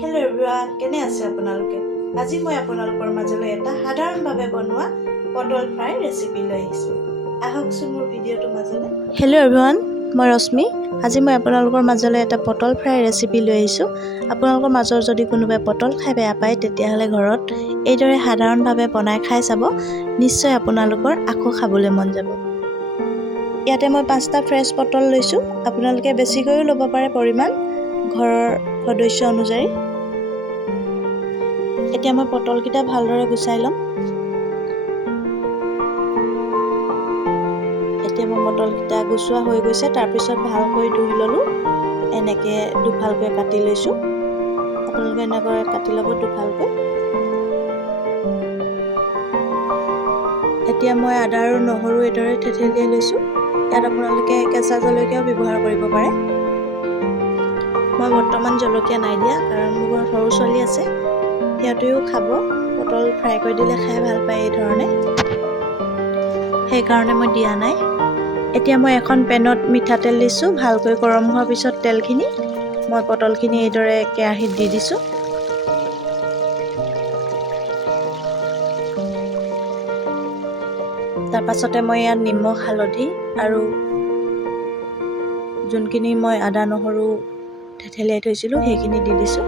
Hello' everyone, কেনে আছে আপোনালোকে? আজি মই আপোনালোকৰ মাজলৈ এটা সাধাৰণভাৱে বনোৱা পটল ফ্ৰাই ৰেচিপি লৈ আহিছোঁ। আহকচোন মোৰ ভিডিঅ'টোৰ মাজলৈ। হেল্ল' এভৰিৱান, মই ৰশ্মি। আজি মই আপোনালোকৰ মাজলৈ এটা পটল ফ্ৰাই ৰেচিপি লৈ আহিছোঁ। আপোনালোকৰ মাজৰ যদি কোনোবাই পটল খাই বেয়া পায় তেতিয়াহ'লে ঘৰত এইদৰে সাধাৰণভাৱে বনাই খাই চাব, নিশ্চয় আপোনালোকৰ আকৌ খাবলৈ মন যাব। ইয়াতে মই 5টা ফ্ৰেছ পটল লৈছোঁ। আপোনালোকে বেছিকৈও ল'ব পাৰে পৰিমাণ ঘৰৰ সদস্য অনুযায়ী। এতিয়া মই পটলকেইটা ভালদৰে গুচাই ল'ম। এতিয়া মই পটলকেইটা গুচোৱা হৈ গৈছে, তাৰপিছত ভালকৈ ধুই ল'লোঁ। এনেকৈ দুফালকৈ কাটি লৈছোঁ। আপোনালোকে এনেকৈ কাটি ল'ব দুফালকৈ। এতিয়া মই আদা আৰু নহৰু এইদৰে থেতেলিয়াই লৈছোঁ। ইয়াত আপোনালোকে কেঁচা জলকীয়াও ব্যৱহাৰ কৰিব পাৰে। মই বৰ্তমান জলকীয়া নাই দিয়া, কাৰণ মোৰ ঘৰত সৰু ছোৱালী আছে, সিহঁতেও খাব। পটল ফ্ৰাই কৰি দিলে খাই ভাল পায় এই ধৰণে, সেইকাৰণে মই দিয়া নাই। এতিয়া মই এখন পেনত মিঠাতেল দিছোঁ। ভালকৈ গৰম হোৱাৰ পিছত তেলখিনি মই পটলখিনি এইদৰে কেৰাহীত দি দিছোঁ। তাৰপাছতে মই ইয়াত নিমখ, হালধি আৰু যোনখিনি মই আদা নহৰু থেতেলিয়াই থৈছিলোঁ সেইখিনি দি দিছোঁ।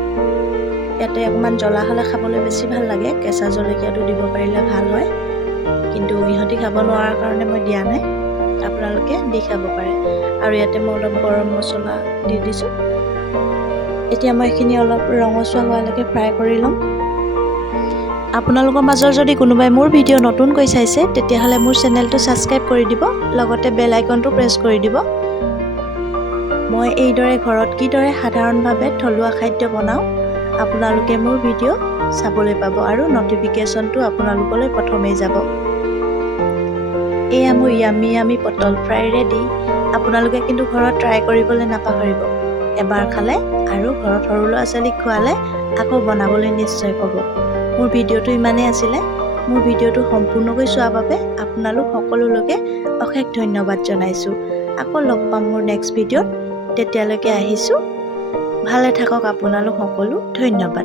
ইয়াতে অকণমান জ্বলা হ'লে খাবলৈ বেছি ভাল লাগে, কেঁচা জলকীয়াটো দিব পাৰিলে ভাল হয়, কিন্তু ইহঁতি খাব নোৱাৰাৰ কাৰণে মই দিয়া নাই। আপোনালোকে দি খাব পাৰে। আৰু ইয়াতে মই অলপ গৰম মছলা দি দিছোঁ। এতিয়া মই এইখিনি অলপ ৰঙচুৱা হোৱালৈকে ফ্ৰাই কৰি ল'ম। আপোনালোকৰ মাজৰ যদি কোনোবাই মোৰ ভিডিঅ' নতুনকৈ চাইছে তেতিয়াহ'লে মোৰ চেনেলটো ছাবস্ক্ৰাইব কৰি দিব, লগতে বেল আইকনটো প্ৰেছ কৰি দিব। মই এইদৰে ঘৰত কিদৰে সাধাৰণভাৱে থলুৱা খাদ্য বনাওঁ আপোনালোকে মোৰ ভিডিঅ' চাবলৈ পাব আৰু নটিফিকেশ্যনটো আপোনালোকলৈ প্ৰথমেই যাব। এয়া মোৰ য়ামি পটল ফ্ৰাই ৰেডি। আপোনালোকে কিন্তু ঘৰত ট্ৰাই কৰিবলৈ নাপাহৰিব। এবাৰ খালে আৰু ঘৰত সৰু ল'ৰা ছোৱালীক খোৱালে আকৌ বনাবলৈ নিশ্চয় ক'ব। মোৰ ভিডিঅ'টো ইমানেই আছিলে। মোৰ ভিডিঅ'টো সম্পূৰ্ণকৈ চোৱাৰ বাবে আপোনালোক সকলোলৈকে অশেষ ধন্যবাদ জনাইছোঁ। আকৌ লগ পাম মোৰ নেক্সট ভিডিঅ'ত। তেতিয়ালৈকে আহিছোঁ। ভালে থাকক আপোনালোক সকলো। ধন্যবাদ।